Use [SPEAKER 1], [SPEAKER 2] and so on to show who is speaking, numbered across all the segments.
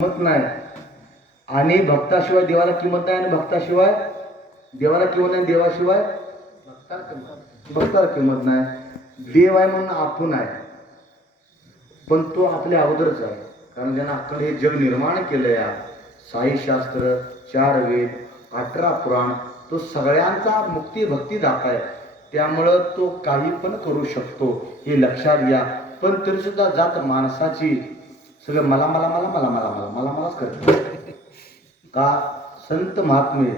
[SPEAKER 1] किंमत नाही. आणि भक्ताशिवाय देवाला किंमत नाही आणि भक्ताशिवाय देवाला किंमत नाही देवाशिवाय भक्ताला किंमत नाही. देव आहे म्हणून आपण आहे. पण तो आपल्या अगोदरच आहे. कारण ज्यानं अक्कल हे जग निर्माण केलं या साईशास्त्र चार वेद अठरा पुराण तो सगळ्यांचा मुक्ती भक्ती दाता आहे. त्यामुळं तो काही पण करू शकतो हे लक्षात घ्या. पण तरीसुद्धा जात माणसाची सगळं मला मला मला मला मला मला मला मलाच करते का संत महात्मे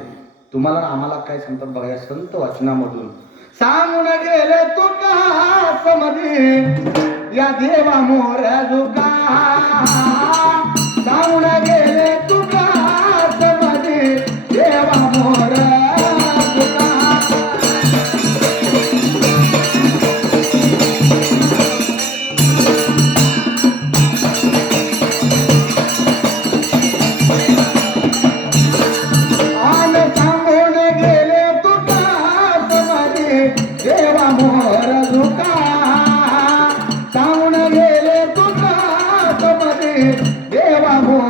[SPEAKER 1] तुम्हाला आम्हाला काय सांगतात बघा या संत वाचनामधून सांगून गेले तू का समधी? या देवा मोर जुका मोहर झोका जाऊन गेले तुझा देवा मोहर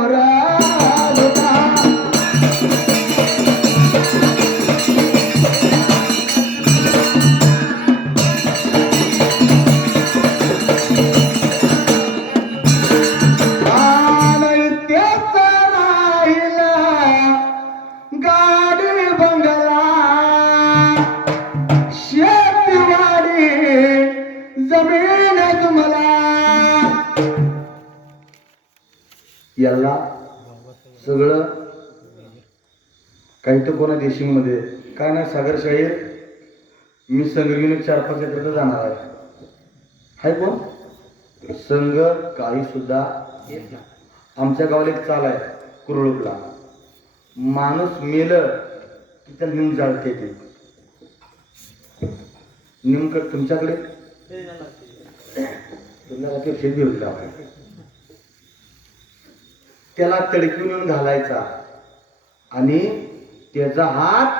[SPEAKER 1] जमीन तुम्हाला. याला सगळं काही तर कोणा देशीमध्ये. काय नाही सागर शाहीर मी संघ घेऊन चार पाच एकत्र जाणार आहे. हाय कोण संघ काही सुद्धा आमच्या गावाला एक चाल आहे कुरळूकला. माणूस मेलं की त्या नेऊन जाळते ते. नेमकं तुमच्याकडे त्याला तडकीवून घालायचा आणि त्याचा हात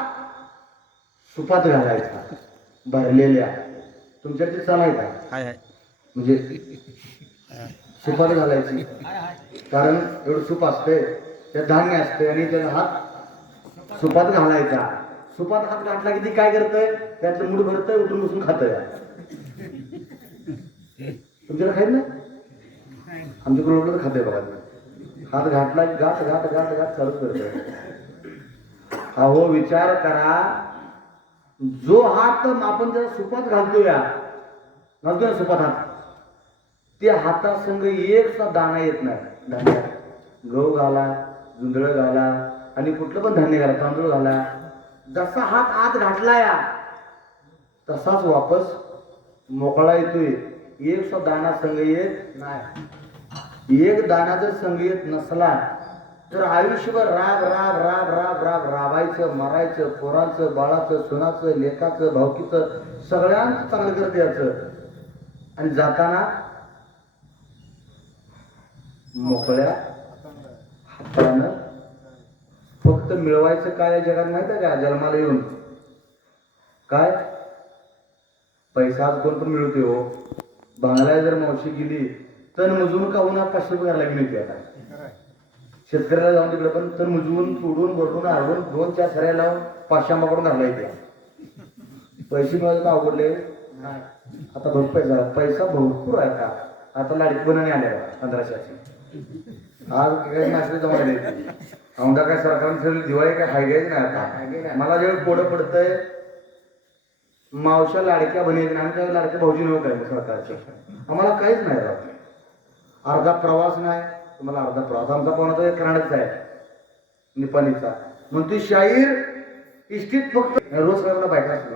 [SPEAKER 1] सुपात घालायचा भरलेल्या. तुमच्याकडे चाल आहे का?
[SPEAKER 2] हाय हाय.
[SPEAKER 1] म्हणजे सुपात घालायची. कारण एवढं सूप असते त्यात धान्य असते आणि त्याचा हात सुपात घालायचा. सुपात हात घातला की ती काय करतंय? त्यातलं मूड भरतंय उठून बसून खातंय. तुमच्याकडे खायत ना? आमच्याकडे उठलं तर खातंय बघा हात घातला की गाठ गाठ गाठ गाठ चालूच करतोय. अहो विचार करा. जो हात आपण जर सुपात घालतो या घालतो ना सुपात हात त्या हातासंग एक सुद्धा दाणा येत नाही. धान्यात गहू घाला जुंधळ घाला आणि कुठलं पण धान्य घाला तांदूळ घाला. जसा हात आत घातला या तसाच वापस मोकळा येतोय. एक सो दाणा संघ येत नाही. एक दाणा जर संघ येत नसला तर आयुष्यभर राब राब राब राब राब राबायचं मरायचं पोराचं बाळाचं सुनाचं लेखाचं भावकीचं सगळ्यांचं चांगलं करत यायचं. आणि जाताना मोकळ्या हातानं फक्त मिळवायचं काय या जगात माहीत आहे का? जन्माला येऊन. काय? पैसा कोण पण मिळवते हो. बांगला जर मावशी गेली तण मजून का होणार पाचशे रुपये घालायला गेली होती आता? शेतकऱ्याला जाऊन तिकडे पण तण मुजवून तोडून बडून आडून दोन चार सऱ्या लावून पाचशे आंबाकडून घालला येते पैसे मिळाले का अवघडले आता भरपूर पैसा पैसा भरपूर आहे का आता लाडकी बनाने आल्या पंधराशेची आज काही नाश्ते जमा औंधा काय सरकारने दिवाळी काय हाय घ्यायची नाही आता मला जेव्हा पोडं पडतंय मावशा लाडक्या बहिणी आम्ही हो काय लाडक्या भाऊजी नव्हतं काय स्वतःचे आम्हाला काहीच नाही राहत. अर्धा प्रवास नाही तुम्हाला अर्धा प्रवास. आमचा कोणाचा एक कर्नाटकचा आहे निपाणीचा. ती शाहीर इष्टीत फक्त रोज करायला बायका असतो